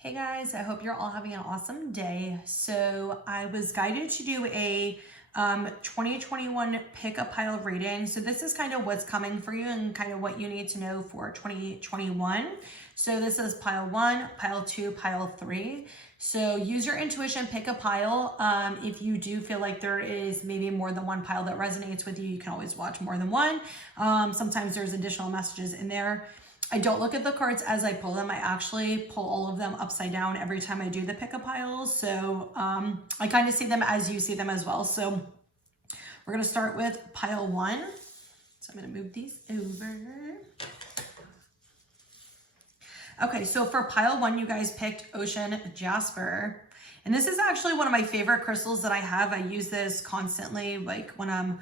Hey guys, I hope you're all having an awesome day. So I was guided to do a 2021 pick a pile reading. So this is kind of what's coming for you and kind of what you need to know for 2021. So this is pile 1, pile 2, pile 3. So use your intuition, pick a pile. If you do feel like there is maybe more than one pile that resonates with you, you can always watch more than one. Sometimes there's additional messages in there. I don't look at the cards as I pull them. I actually pull all of them upside down every time I do the pick a piles. So I kind of see them as you see them as well. So we're going to start with pile 1. So I'm going to move these over. Okay, so for pile 1, you guys picked Ocean Jasper. And this is actually one of my favorite crystals that I have. I use this constantly, like when I'm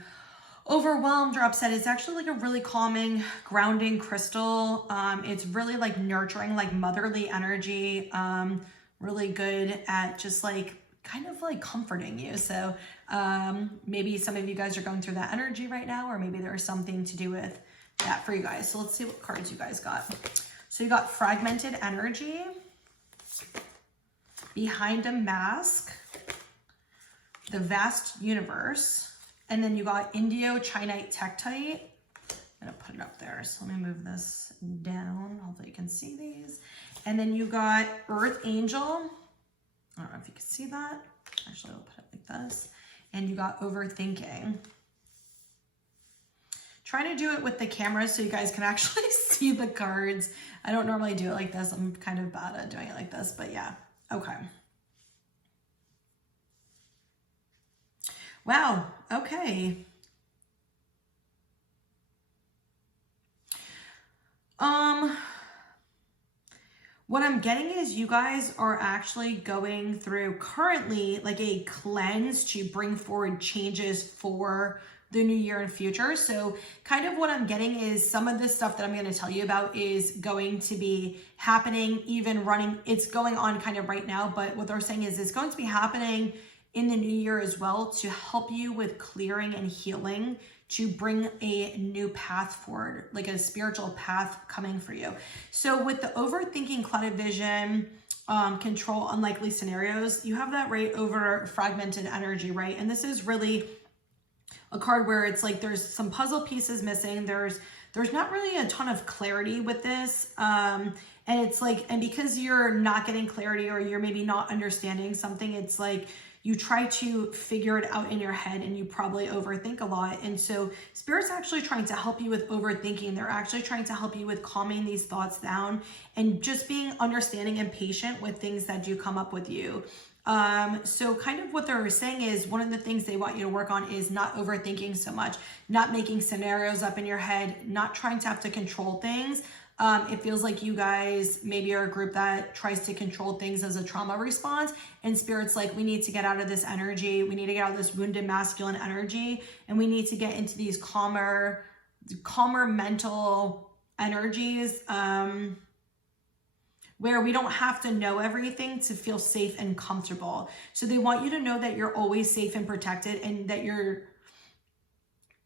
overwhelmed or upset. It's actually like a really calming, grounding crystal. It's really like nurturing, like motherly energy. Really good at just like kind of like comforting you. So maybe some of you guys are going through that energy right now, or maybe there's something to do with that for you guys. So let's see what cards you guys got. So you got Fragmented Energy, Behind a Mask, The Vast Universe, and then you got Indio-Chinite Tektite. I'm gonna put it up there. So let me move this down. Hopefully you can see these. And then you got Earth Angel. I don't know if you can see that. Actually, I'll put it like this. And you got Overthinking. Trying to do it with the camera so you guys can actually see the cards. I don't normally do it like this. I'm kind of bad at doing it like this, but yeah. Okay. Wow, okay. What I'm getting is you guys are actually going through currently like a cleanse to bring forward changes for the new year and future. So kind of what I'm getting is some of this stuff that I'm going to tell you about is going to be happening, even running. It's going on kind of right now, but what they're saying is it's going to be happening in the new year as well to help you with clearing and healing, to bring a new path forward, like a spiritual path coming for you. So with the overthinking, clouded vision, control unlikely scenarios, you have that right over fragmented energy, right? And this is really a card where it's like there's some puzzle pieces missing. There's not really a ton of clarity with this. And it's like, and because you're not getting clarity or you're maybe not understanding something, it's like you try to figure it out in your head and you probably overthink a lot. And so Spirit's actually trying to help you with overthinking. They're actually trying to help you with calming these thoughts down and just being understanding and patient with things that do come up with you. So kind of what they're saying is one of the things they want you to work on is not overthinking so much, not making scenarios up in your head, not trying to have to control things. It feels like you guys maybe are a group that tries to control things as a trauma response, and Spirit's like, we need to get out of this energy. We need to get out of this wounded masculine energy, and we need to get into these calmer mental energies, where we don't have to know everything to feel safe and comfortable. So they want you to know that you're always safe and protected, and that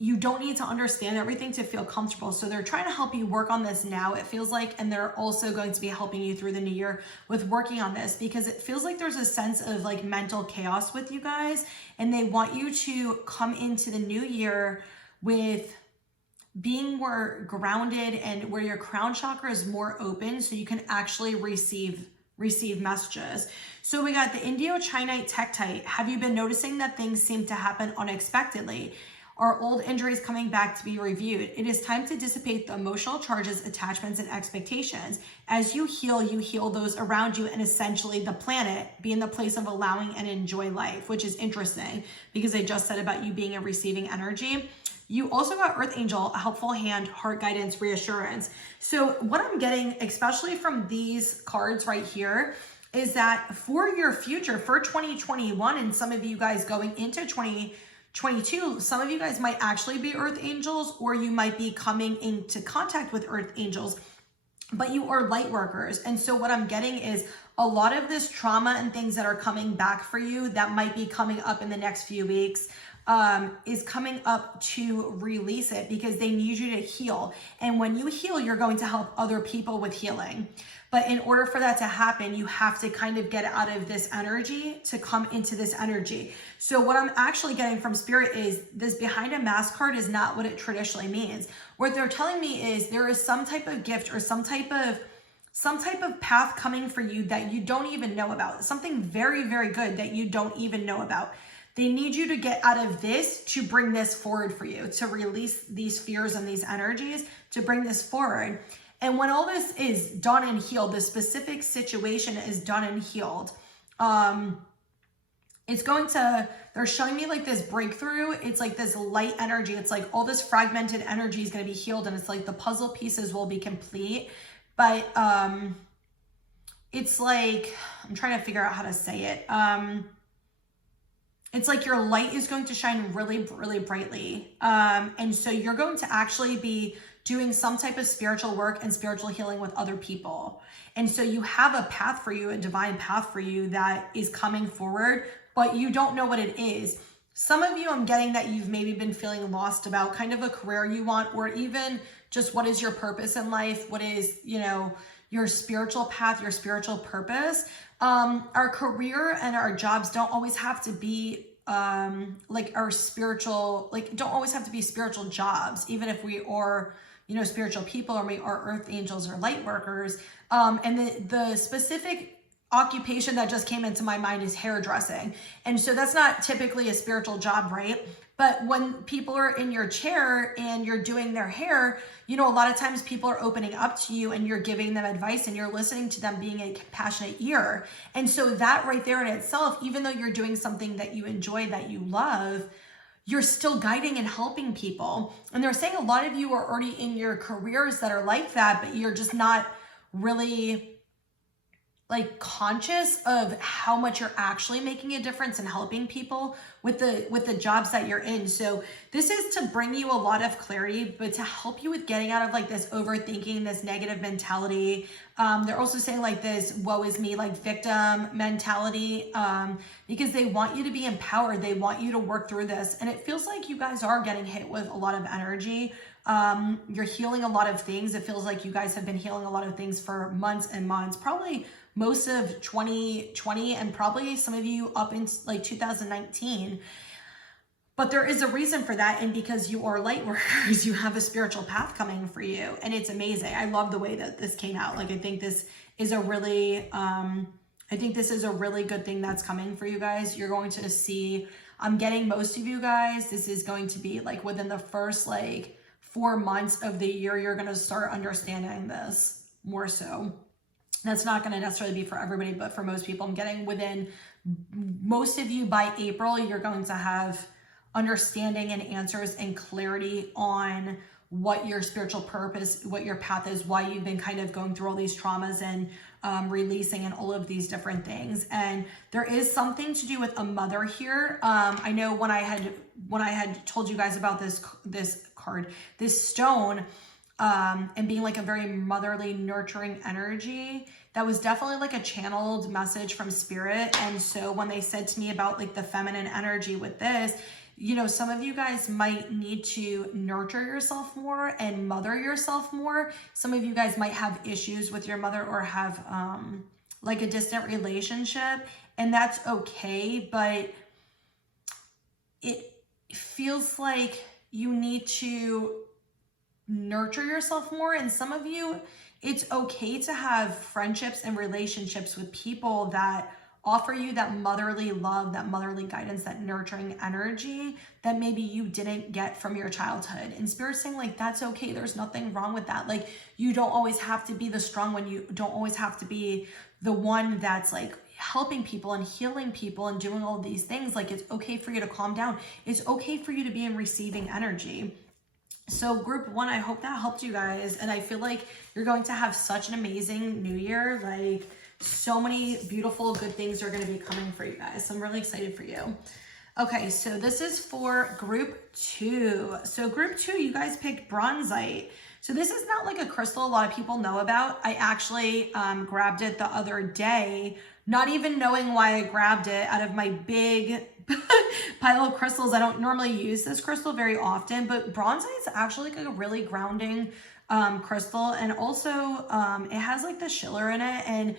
you don't need to understand everything to feel comfortable. So they're trying to help you work on this now, it feels like, and they're also going to be helping you through the new year with working on this, because it feels like there's a sense of like mental chaos with you guys, and they want you to come into the new year with being more grounded and where your crown chakra is more open so you can actually receive messages. So we got the Indio-Chinite Tektite. Have you been noticing that things seem to happen unexpectedly? Are old injuries coming back to be reviewed? It is time to dissipate the emotional charges, attachments, and expectations. As you heal those around you, and essentially the planet. Be in the place of allowing and enjoy life, which is interesting because I just said about you being a receiving energy. You also got Earth Angel, a helpful hand, heart guidance, reassurance. So what I'm getting, especially from these cards right here, is that for your future, for 2021, and some of you guys going into 2022, some of you guys might actually be Earth Angels, or you might be coming into contact with Earth Angels, but you are light workers. And so what I'm getting is a lot of this trauma and things that are coming back for you that might be coming up in the next few weeks is coming up to release it, because they need you to heal. And when you heal, you're going to help other people with healing. But in order for that to happen, you have to kind of get out of this energy to come into this energy. So what I'm actually getting from Spirit is this behind a mask card is not what it traditionally means. What they're telling me is there is some type of gift or some type of path coming for you that you don't even know about. Something very, very good that you don't even know about. They need you to get out of this to bring this forward for you, to release these fears and these energies, to bring this forward. And when all this is done and healed, the specific situation is done and healed, it's going to, they're showing me like this breakthrough. It's like this light energy. It's like all this fragmented energy is going to be healed, and it's like the puzzle pieces will be complete. But it's like, I'm trying to figure out how to say it. It's like your light is going to shine really, really brightly. And so you're going to actually be doing some type of spiritual work and spiritual healing with other people. And so you have a path for you, a divine path for you that is coming forward, but you don't know what it is. Some of you, I'm getting that you've maybe been feeling lost about kind of a career you want, or even just what is your purpose in life? What is, you know, your spiritual path, your spiritual purpose? Our career and our jobs don't always have to be like our spiritual, like don't always have to be spiritual jobs, even if we are, you know, spiritual people, or we are earth angels or light workers. And the specific occupation that just came into my mind is hairdressing. And so that's not typically a spiritual job, right? But when people are in your chair and you're doing their hair, you know, a lot of times people are opening up to you and you're giving them advice and you're listening to them, being a compassionate ear. And so that right there in itself, even though you're doing something that you enjoy, that you love, you're still guiding and helping people. And they're saying a lot of you are already in your careers that are like that, but you're just not really like conscious of how much you're actually making a difference and helping people with the jobs that you're in. So this is to bring you a lot of clarity, but to help you with getting out of like this overthinking, this negative mentality. They're also saying like this woe is me, like victim mentality, because they want you to be empowered. They want you to work through this. And it feels like you guys are getting hit with a lot of energy. You're healing a lot of things. It feels like you guys have been healing a lot of things for months and months, probably most of 2020, and probably some of you up into like 2019. But there is a reason for that. And because you are light workers, you have a spiritual path coming for you. And it's amazing. I love the way that this came out. Like, I think this is a really, good thing that's coming for you guys. You're going to see, I'm getting most of you guys, this is going to be like within the first like 4 months of the year, you're going to start understanding this more so. That's not going to necessarily be for everybody, but for most people, I'm getting within most of you by April, you're going to have understanding and answers and clarity on what your spiritual purpose, what your path is, why you've been kind of going through all these traumas and releasing and all of these different things. And there is something to do with a mother here. I know when I had told you guys about this stone, and being like a very motherly, nurturing energy, that was definitely like a channeled message from spirit. And so when they said to me about like the feminine energy with this, you know, some of you guys might need to nurture yourself more and mother yourself more. Some of you guys might have issues with your mother or have like a distant relationship, and that's okay. But it feels like you need to nurture yourself more. And some of you, it's okay to have friendships and relationships with people that offer you that motherly love, that motherly guidance, that nurturing energy that maybe you didn't get from your childhood. And Spirit's saying like, that's okay. There's nothing wrong with that. Like, you don't always have to be the strong one. You don't always have to be the one that's like helping people and healing people and doing all these things. Like, it's okay for you to calm down. It's okay for you to be in receiving energy. So group one, I hope that helped you guys. And I feel like you're going to have such an amazing new year. Like, so many beautiful, good things are going to be coming for you guys. So I'm really excited for you. Okay, so this is for group two. So group two, you guys picked bronzite. So this is not like a crystal a lot of people know about. I actually grabbed it the other day, not even knowing why I grabbed it out of my big pile of crystals. I don't normally use this crystal very often, but bronzite is actually like a really grounding crystal. And also it has like the schiller in it. And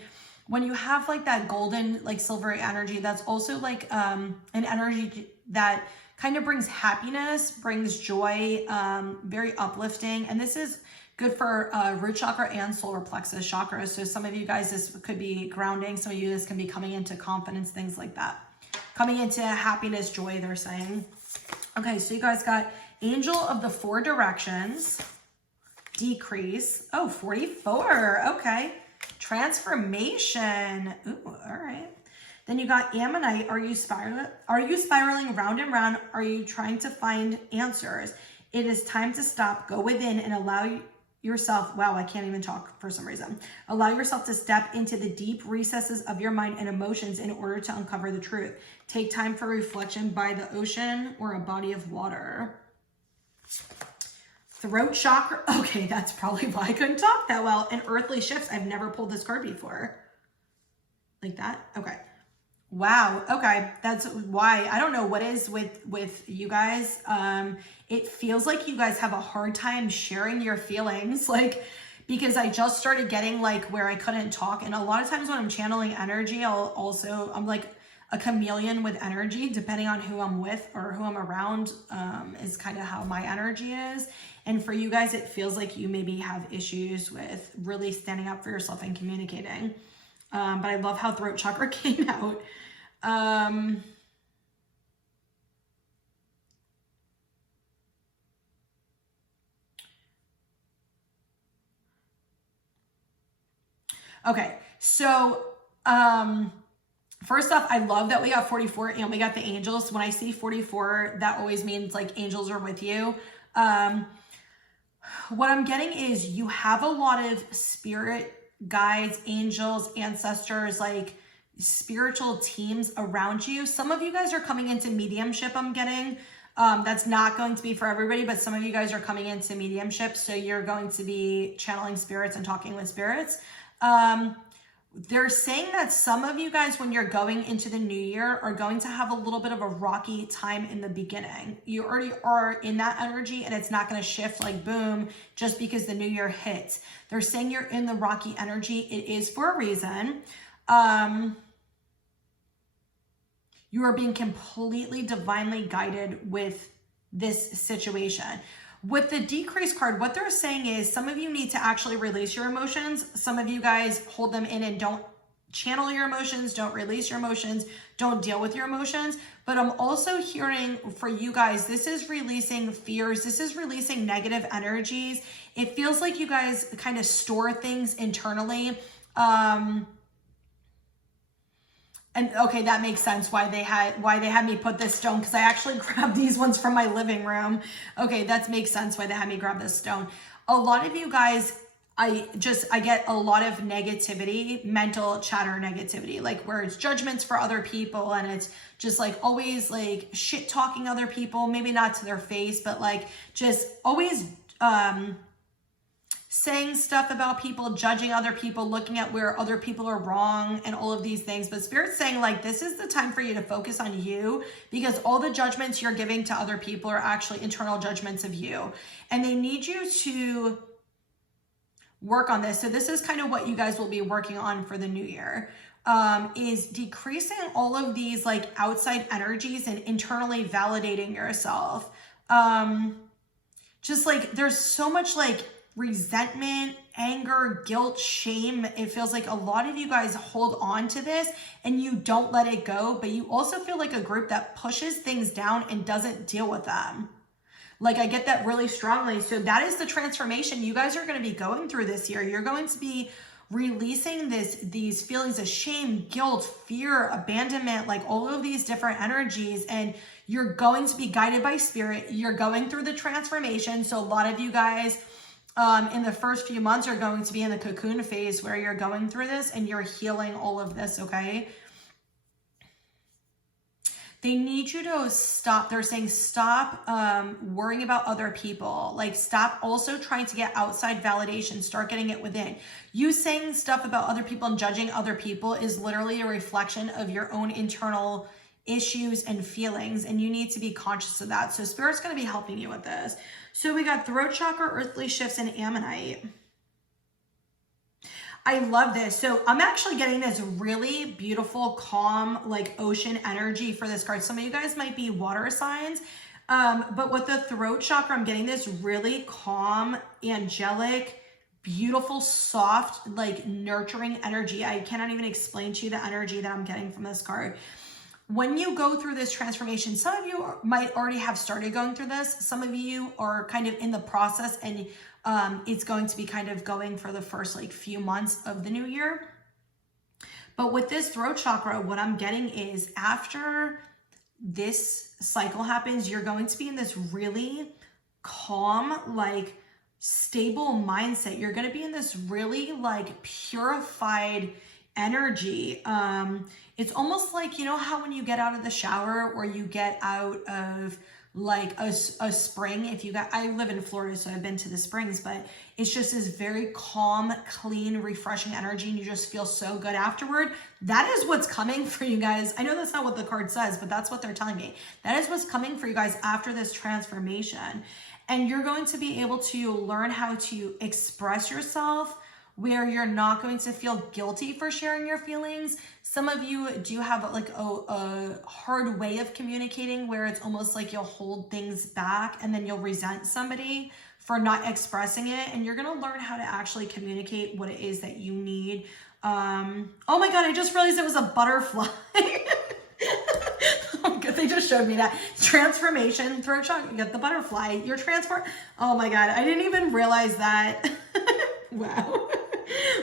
when you have like that golden, like silvery energy, that's also like an energy that kind of brings happiness, brings joy, very uplifting. And this is good for root chakra and solar plexus chakras. So some of you guys, this could be grounding. Some of you, this can be coming into confidence, things like that. Coming into happiness, joy, they're saying. Okay, so you guys got Angel of the Four Directions, decrease. Oh, 44, okay. Transformation, ooh, all right. Then you got Ammonite, are you spiraling round and round? Are you trying to find answers? It is time to stop, go within and allow yourself, wow, I can't even talk for some reason. Allow yourself to step into the deep recesses of your mind and emotions in order to uncover the truth. Take time for reflection by the ocean or a body of water. Throat chakra, okay, that's probably why I couldn't talk that well. And earthly shifts, I've never pulled this card before. Like that, okay. Wow, okay, that's why. I don't know what is with you guys. It feels like you guys have a hard time sharing your feelings, like, because I just started getting like where I couldn't talk. And a lot of times when I'm channeling energy, I'm like a chameleon with energy, depending on who I'm with or who I'm around, is kind of how my energy is. And for you guys, it feels like you maybe have issues with really standing up for yourself and communicating. But I love how throat chakra came out. Okay, so first off, I love that we got 44 and we got the angels. When I see 44, that always means like angels are with you. What I'm getting is you have a lot of spirit guides, angels, ancestors, like spiritual teams around you. Some of you guys are coming into mediumship, I'm getting. That's not going to be for everybody, but some of you guys are coming into mediumship. So you're going to be channeling spirits and talking with spirits. They're saying that some of you guys, when you're going into the new year, are going to have a little bit of a rocky time in the beginning. You already are in that energy and it's not going to shift like boom, just because the new year hits. They're saying you're in the rocky energy. It is for a reason. You are being completely divinely guided with this situation. With the decrease card, what they're saying is some of you need to actually release your emotions. Some of you guys hold them in and don't channel your emotions, don't release your emotions, don't deal with your emotions. But I'm also hearing for you guys, this is releasing fears. This is releasing negative energies. It feels like you guys kind of store things internally. And okay, that makes sense why they had me put this stone, because I actually grabbed these ones from my living room. Okay, that makes sense why they had me grab this stone. A lot of you guys, I get a lot of negativity, mental chatter negativity, like where it's judgments for other people and it's just like always like shit talking other people, maybe not to their face, but like just always saying stuff about people, judging other people, looking at where other people are wrong and all of these things. But Spirit's saying like, this is the time for you to focus on you, because all the judgments you're giving to other people are actually internal judgments of you. And they need you to work on this. So this is kind of what you guys will be working on for the new year, is decreasing all of these like outside energies and internally validating yourself. Just like there's so much like resentment, anger, guilt, shame. It feels like a lot of you guys hold on to this and you don't let it go, but you also feel like a group that pushes things down and doesn't deal with them. Like I get that really strongly. So that is the transformation you guys are going to be going through this year. You're going to be releasing these feelings of shame, guilt, fear, abandonment, like all of these different energies. And you're going to be guided by Spirit. You're going through the transformation. So a lot of you guys in the first few months are going to be in the cocoon phase where you're going through this and you're healing all of this, okay? They need you to stop. They're saying stop worrying about other people. Like stop also trying to get outside validation. Start getting it within. You saying stuff about other people and judging other people is literally a reflection of your own internal issues and feelings, and you need to be conscious of that. So Spirit's going to be helping you with this. So we got throat chakra, earthly shifts, and ammonite. I love this. So I'm actually getting this really beautiful, calm, like ocean energy for this card. Some of you guys might be water signs, but with the throat chakra, I'm getting this really calm, angelic, beautiful, soft, like nurturing energy. I cannot even explain to you the energy that I'm getting from this card. When you go through this transformation, some of you might already have started going through this. Some of you are kind of in the process, and it's going to be kind of going for the first like few months of the new year. But with this throat chakra, what I'm getting is after this cycle happens, you're going to be in this really calm, like stable mindset. You're going to be in this really like purified energy. It's almost like, you know how when you get out of the shower or you get out of like a spring, if you got, I live in Florida, so I've been to the springs, but it's just this very calm, clean, refreshing energy, and you just feel so good afterward. That is what's coming for you guys. I know that's not what the card says, but that's what they're telling me. That is what's coming for you guys after this transformation. And you're going to be able to learn how to express yourself where you're not going to feel guilty for sharing your feelings. Some of you do have like a hard way of communicating where it's almost like you'll hold things back and then you'll resent somebody for not expressing it. And you're going to learn how to actually communicate what it is that you need. Oh my God, I just realized it was a butterfly. Oh, good. They just showed me that. Transformation, throat chakra, you get the butterfly. You're transformed. Oh my God, I didn't even realize that. Wow.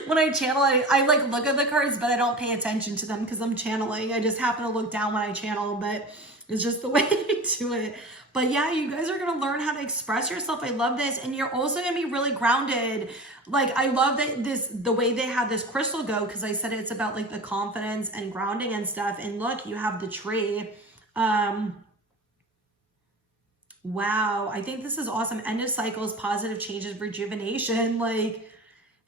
When I channel, I like look at the cards, but I don't pay attention to them because I'm channeling. I just happen to look down when I channel, but it's just the way I do it. But yeah, you guys are going to learn how to express yourself. I love this. And you're also going to be really grounded. Like, I love that the way they have this crystal go, because I said it's about like the confidence and grounding and stuff. And look, you have the tree. Wow. I think this is awesome. End of cycles, positive changes, rejuvenation, like,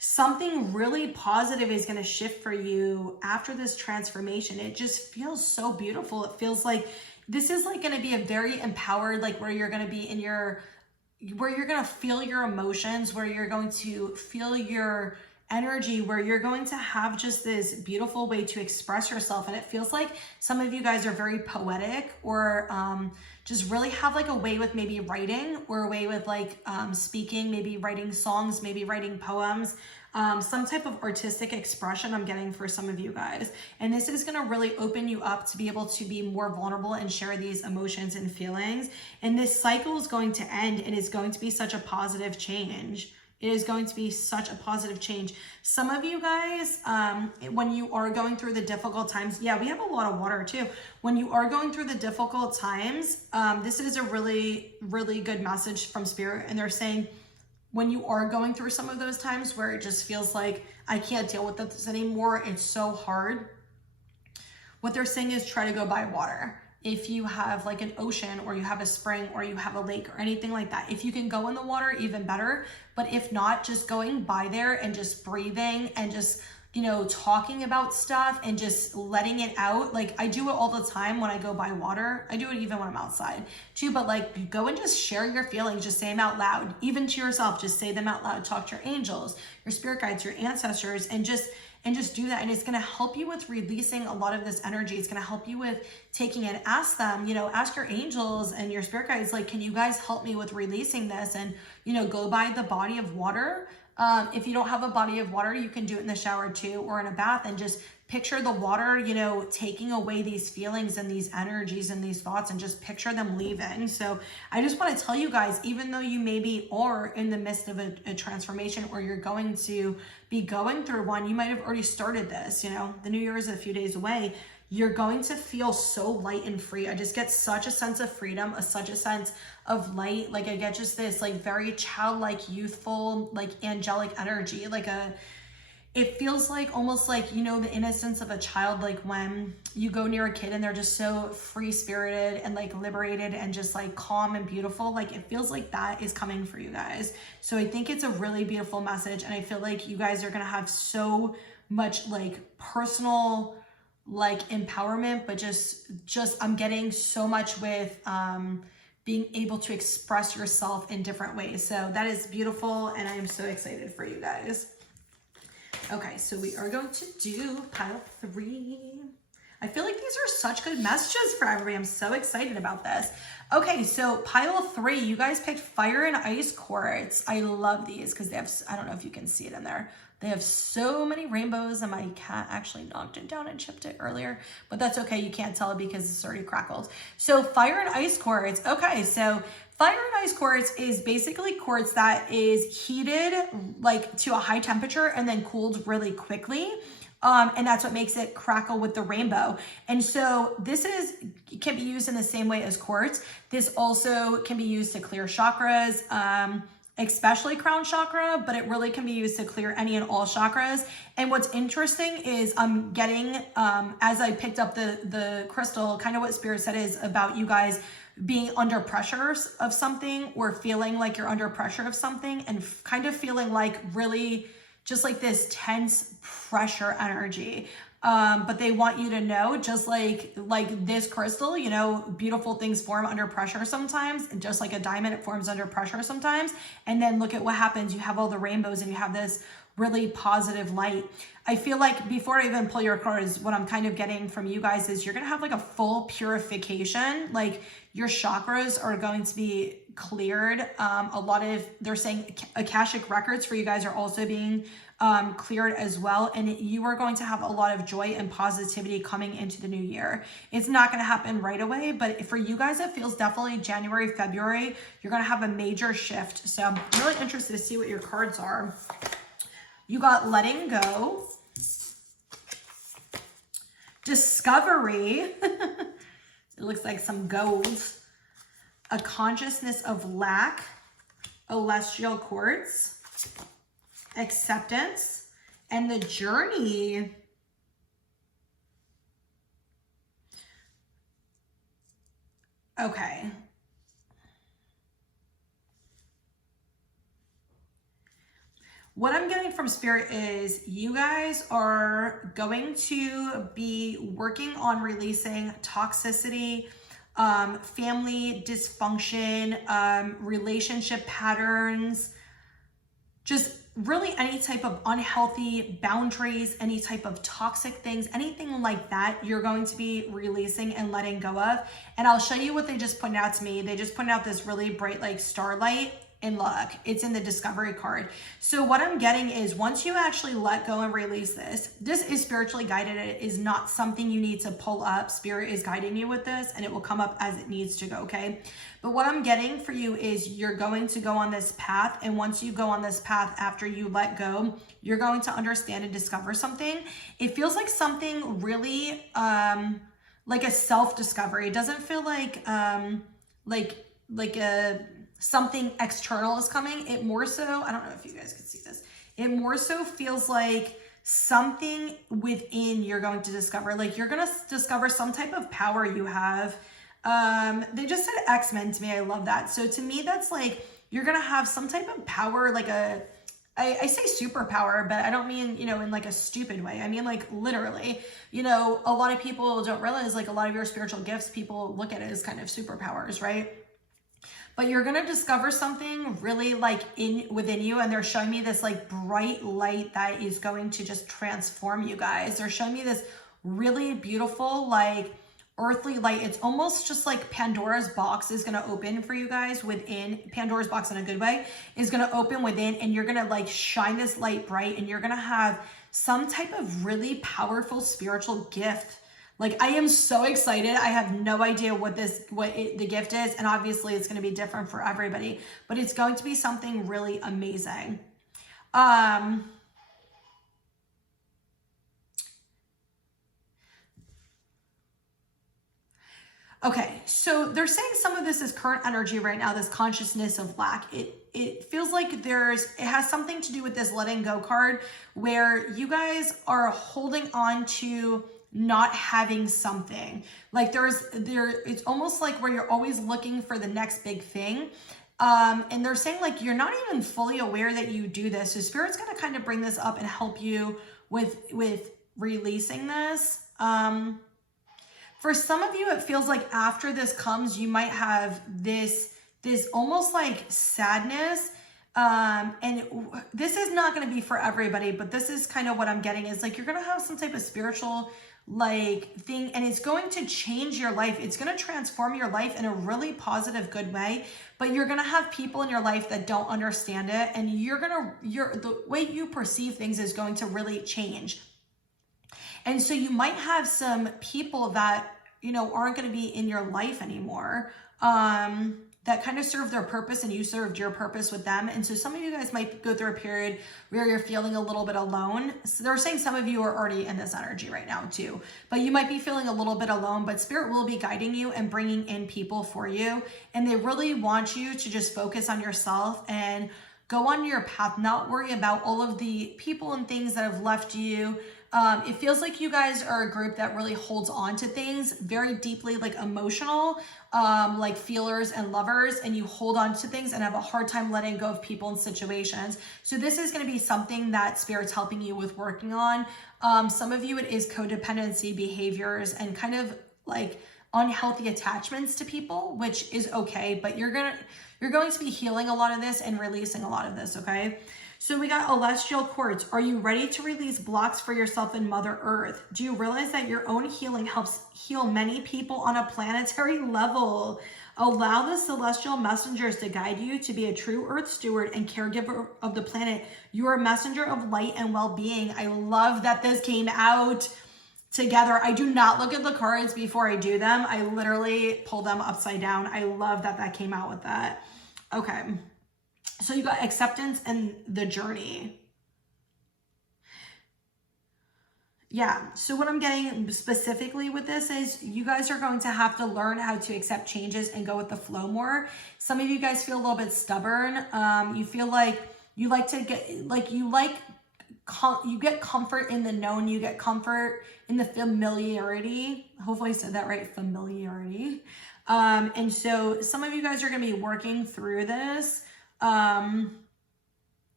something really positive is going to shift for you after this transformation. It just feels so beautiful. It feels like this is like going to be a very empowered, like where you're going to be in your, where you're going to feel your emotions, where you're going to feel your energy, where you're going to have just this beautiful way to express yourself. And it feels like some of you guys are very poetic, or just really have like a way with maybe writing, or a way with like speaking, maybe writing songs, maybe writing poems, some type of artistic expression I'm getting for some of you guys. And this is going to really open you up to be able to be more vulnerable and share these emotions and feelings. And this cycle is going to end, and it's going to be such a positive change. It is going to be such a positive change. Some of you guys, when you are going through the difficult times, yeah, we have a lot of water too. When you are going through the difficult times, this is a really, really good message from Spirit. And they're saying, when you are going through some of those times where it just feels like, I can't deal with this anymore, it's so hard. What they're saying is try to go by water. If you have like an ocean, or you have a spring, or you have a lake, or anything like that, if you can go in the water, even better. But if not, just going by there and just breathing and just, you know, talking about stuff and just letting it out. Like, I do it all the time when I go by water. I do it even when I'm outside too, but like, go and just share your feelings, just say them out loud, even to yourself, just say them out loud. Talk to your angels, your spirit guides, your ancestors, and just do that. And it's going to help you with releasing a lot of this energy. It's going to help you with taking it. Ask them, you know, ask your angels and your spirit guides, like, can you guys help me with releasing this? And, you know, go by the body of water. If you don't have a body of water, you can do it in the shower too, or in a bath, and just picture the water, you know, taking away these feelings and these energies and these thoughts, and just picture them leaving. So I just want to tell you guys, even though you maybe are in the midst of a transformation, or you're going to be going through one, you might have already started this, you know, the new year is a few days away. You're going to feel so light and free. I just get such a sense of freedom, such a sense of light. Like, I get just this like very childlike, youthful, like angelic energy. Like it feels like almost like, you know, the innocence of a child, like when you go near a kid and they're just so free spirited and like liberated and just like calm and beautiful. Like, it feels like that is coming for you guys. So I think it's a really beautiful message. And I feel like you guys are going to have so much like personal like empowerment, but just I'm getting so much with being able to express yourself in different ways. So that is beautiful, and I am so excited for you guys. Okay, so we are going to do pile 3. I feel like these are such good messages for everybody. I'm so excited about this. Okay, so pile 3, you guys picked Fire and Ice Quartz. I love these because they have, I don't know if you can see it in there. They have so many rainbows, and my cat actually knocked it down and chipped it earlier, but that's okay. You can't tell it because it's already crackled. So Fire and Ice Quartz. Okay, so Fire and Ice Quartz is basically quartz that is heated like to a high temperature and then cooled really quickly. And that's what makes it crackle with the rainbow. And so this can be used in the same way as quartz. This also can be used to clear chakras, especially crown chakra, but it really can be used to clear any and all chakras. And what's interesting is I'm getting, as I picked up the crystal, kind of what Spirit said is about you guys being under pressures of something, or feeling like you're under pressure of something, and kind of feeling like really just like this tense pressure energy. But they want you to know, just like this crystal, you know, beautiful things form under pressure sometimes, and just like a diamond, it forms under pressure sometimes. And then look at what happens. You have all the rainbows, and you have this really positive light. I feel like before I even pull your cards, what I'm kind of getting from you guys is you're going to have like a full purification. Like your chakras are going to be cleared. A lot of, they're saying Akashic records for you guys are also being cleared as well. And you are going to have a lot of joy and positivity coming into the new year. It's not going to happen right away, but for you guys, it feels definitely January, February, you're going to have a major shift. So I'm really interested to see what your cards are. You got letting go, discovery, it looks like some gold, a consciousness of lack, celestial quartz, acceptance, and the journey. Okay. What I'm getting from Spirit is you guys are going to be working on releasing toxicity, family dysfunction, relationship patterns, just really any type of unhealthy boundaries, any type of toxic things, anything like that, you're going to be releasing and letting go of. And I'll show you what they just pointed out to me. They just pointed out this really bright like starlight. And look, it's in the discovery card. So what I'm getting is once you actually let go and release this, this is spiritually guided. It is not something you need to pull up. Spirit is guiding you with this, and it will come up as it needs to go, okay? But what I'm getting for you is you're going to go on this path. And once you go on this path, after you let go, you're going to understand and discover something. It feels like something really like a self-discovery. It doesn't feel like something external is coming. It more so, I don't know if you guys can see this, it more so feels like something within you're going to discover. Like you're going to discover some type of power you have. They just said X-Men to me. I love that. So to me, that's like, you're going to have some type of power, like I say superpower, but I don't mean, you know, in like a stupid way. I mean, like literally, you know, a lot of people don't realize like a lot of your spiritual gifts, people look at it as kind of superpowers, right? But you're going to discover something really like within you. And they're showing me this like bright light that is going to just transform you guys. They're showing me this really beautiful, like earthly light. It's almost just like Pandora's box is going to open for you guys within. Pandora's box in a good way is going to open within, and you're going to like shine this light bright, and you're going to have some type of really powerful spiritual gift. Like I am so excited. I have no idea what the gift is. And obviously it's going to be different for everybody, but it's going to be something really amazing. Okay, so they're saying some of this is current energy right now, this consciousness of lack. It feels like it has something to do with this letting go card, where you guys are holding on to not having something. Like it's almost like where you're always looking for the next big thing. And they're saying like you're not even fully aware that you do this. So Spirit's going to kind of bring this up and help you with releasing this. For some of you, it feels like after this comes, you might have this almost like sadness. This is not going to be for everybody, but this is kind of what I'm getting is like, you're going to have some type of spiritual like thing, and it's going to change your life. It's going to transform your life in a really positive, good way, but you're going to have people in your life that don't understand it. And the way you perceive things is going to really change. And so you might have some people that, you know, aren't going to be in your life anymore, that kind of serve their purpose and you served your purpose with them. And so some of you guys might go through a period where you're feeling a little bit alone. So they're saying some of you are already in this energy right now too, but you might be feeling a little bit alone, but Spirit will be guiding you and bringing in people for you. And they really want you to just focus on yourself and go on your path, not worry about all of the people and things that have left you. It feels like you guys are a group that really holds on to things very deeply, like emotional, like feelers and lovers, and you hold on to things and have a hard time letting go of people and situations. So this is going to be something that Spirit's helping you with working on. Some of you, it is codependency behaviors and kind of like unhealthy attachments to people, which is okay, but you're going to be healing a lot of this and releasing a lot of this, okay? So we got Celestial Quartz. Are you ready to release blocks for yourself and Mother Earth? Do you realize that your own healing helps heal many people on a planetary level? Allow the celestial messengers to guide you to be a true Earth steward and caregiver of the planet. You are a messenger of light and well-being. I love that this came out together. I do not look at the cards before I do them. I literally pull them upside down. I love that that came out with that. Okay. So you got acceptance and the journey. Yeah, so what I'm getting specifically with this is you guys are going to have to learn how to accept changes and go with the flow more. Some of you guys feel a little bit stubborn. You feel like you like to get, like you get comfort in the known, you get comfort in the familiarity. Hopefully I said that right, familiarity. And so some of you guys are going to be working through this.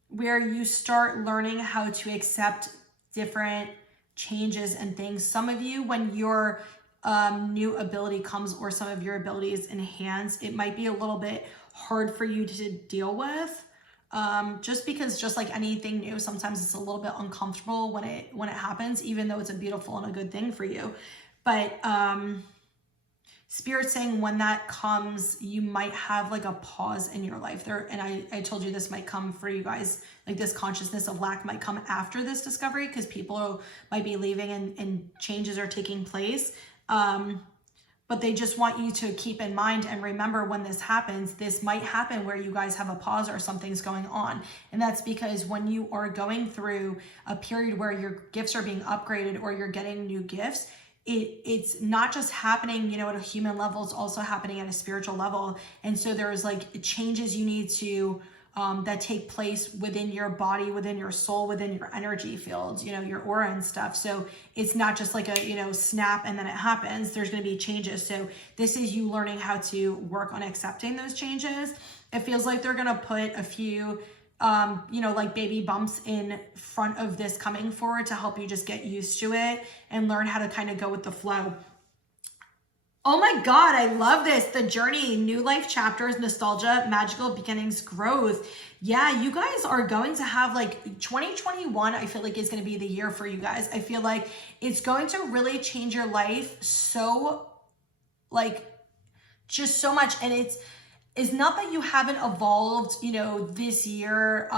Where you start learning how to accept different changes and things. Some of you, when your new ability comes or some of your abilities enhance, it might be a little bit hard for you to deal with. Just because just like anything new, sometimes it's a little bit uncomfortable when it happens, even though it's a beautiful and a good thing for you. But Spirit saying when that comes, you might have like a pause in your life there. And I told you this might come for you guys, like this consciousness of lack might come after this discovery because people might be leaving and changes are taking place. But they just want you to keep in mind and remember when this happens, this might happen where you guys have a pause or something's going on. And that's because when you are going through a period where your gifts are being upgraded or you're getting new gifts, it's not just happening, you know, at a human level, it's also happening at a spiritual level. And so there's like changes you need to, that take place within your body, within your soul, within your energy fields, you know, your aura and stuff. So it's not just like a, you know, snap and then it happens. There's going to be changes. So this is you learning how to work on accepting those changes. It feels like they're going to put a few, you know, like baby bumps in front of this coming forward to help you just get used to it and learn how to kind of go with the flow. Oh my God, I love this. The journey, new life chapters, nostalgia, magical beginnings, growth. Yeah, you guys are going to have like 2021, I feel like is going to be the year for you guys. I feel like it's going to really change your life so like just so much. And it's not that you haven't evolved, you know, this year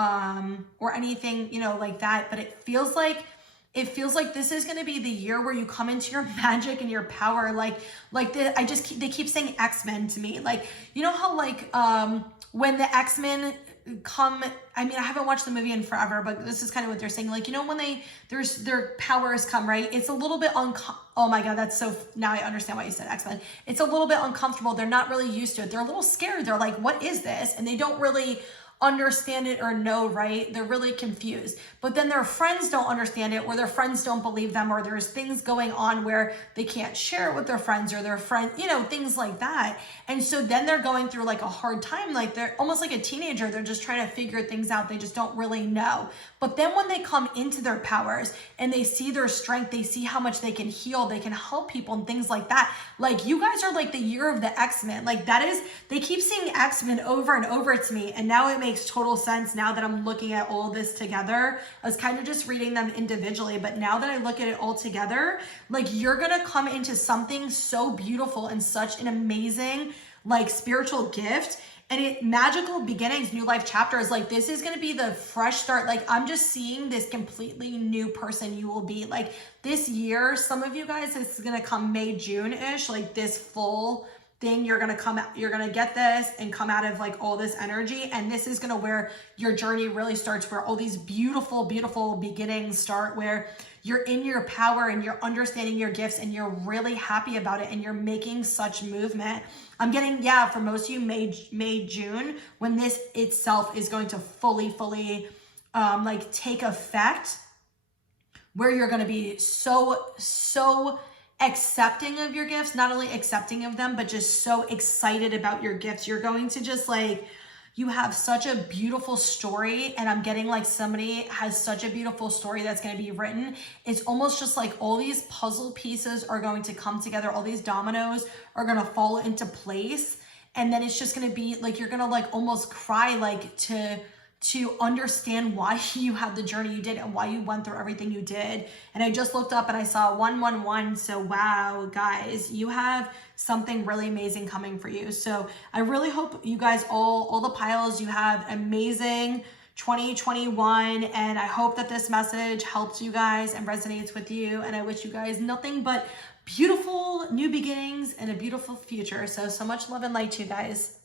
or anything, you know, like that, but it feels like this is going to be the year where you come into your magic and your power. They keep saying X-Men to me. Like, you know how like when the X-Men come, I mean, I haven't watched the movie in forever, but this is kind of what they're saying. Like, you know, when their powers come, right? It's a little bit oh my God, that's so, now I understand why you said X-Men. It's a little bit uncomfortable. They're not really used to it. They're a little scared. They're like, what is this? And they don't really understand it or know, right? They're really confused. But then their friends don't understand it, or their friends don't believe them, or there's things going on where they can't share it with their friends, or their friend, you know, things like that. And so then they're going through like a hard time, like they're almost like a teenager. They're just trying to figure things out. They just don't really know. But then when they come into their powers and they see their strength, they see how much they can heal, they can help people and things like that. Like you guys are like the year of the X-Men. Like that is, they keep seeing X-Men over and over to me. And now it makes total sense now that I'm looking at all this together. I was kind of just reading them individually, but now that I look at it all together, like you're going to come into something so beautiful and such an amazing, like spiritual gift. And it, magical beginnings, new life chapters, like this is going to be the fresh start. Like I'm just seeing this completely new person you will be. Like this year, some of you guys, this is going to come May, June-ish, like this full thing. You're going to come out, you're going to get this and come out of like all this energy. And this is going to where your journey really starts, where all these beautiful, beautiful beginnings start, where you're in your power and you're understanding your gifts and you're really happy about it and you're making such movement. I'm getting, yeah, for most of you, May, June, when this itself is going to fully, like take effect, where you're going to be so accepting of your gifts, not only accepting of them, but just so excited about your gifts. You're going to just like, you have such a beautiful story, and I'm getting like somebody has such a beautiful story that's going to be written. It's almost just like all these puzzle pieces are going to come together. All these dominoes are going to fall into place. And then it's just going to be like, you're going to like almost cry, like to understand why you had the journey you did and why you went through everything you did. And I just looked up and I saw 111. So wow, guys, you have something really amazing coming for you. So I really hope you guys, all the piles, you have amazing 2021. And I hope that this message helps you guys and resonates with you. And I wish you guys nothing but beautiful new beginnings and a beautiful future. So much love and light to you guys.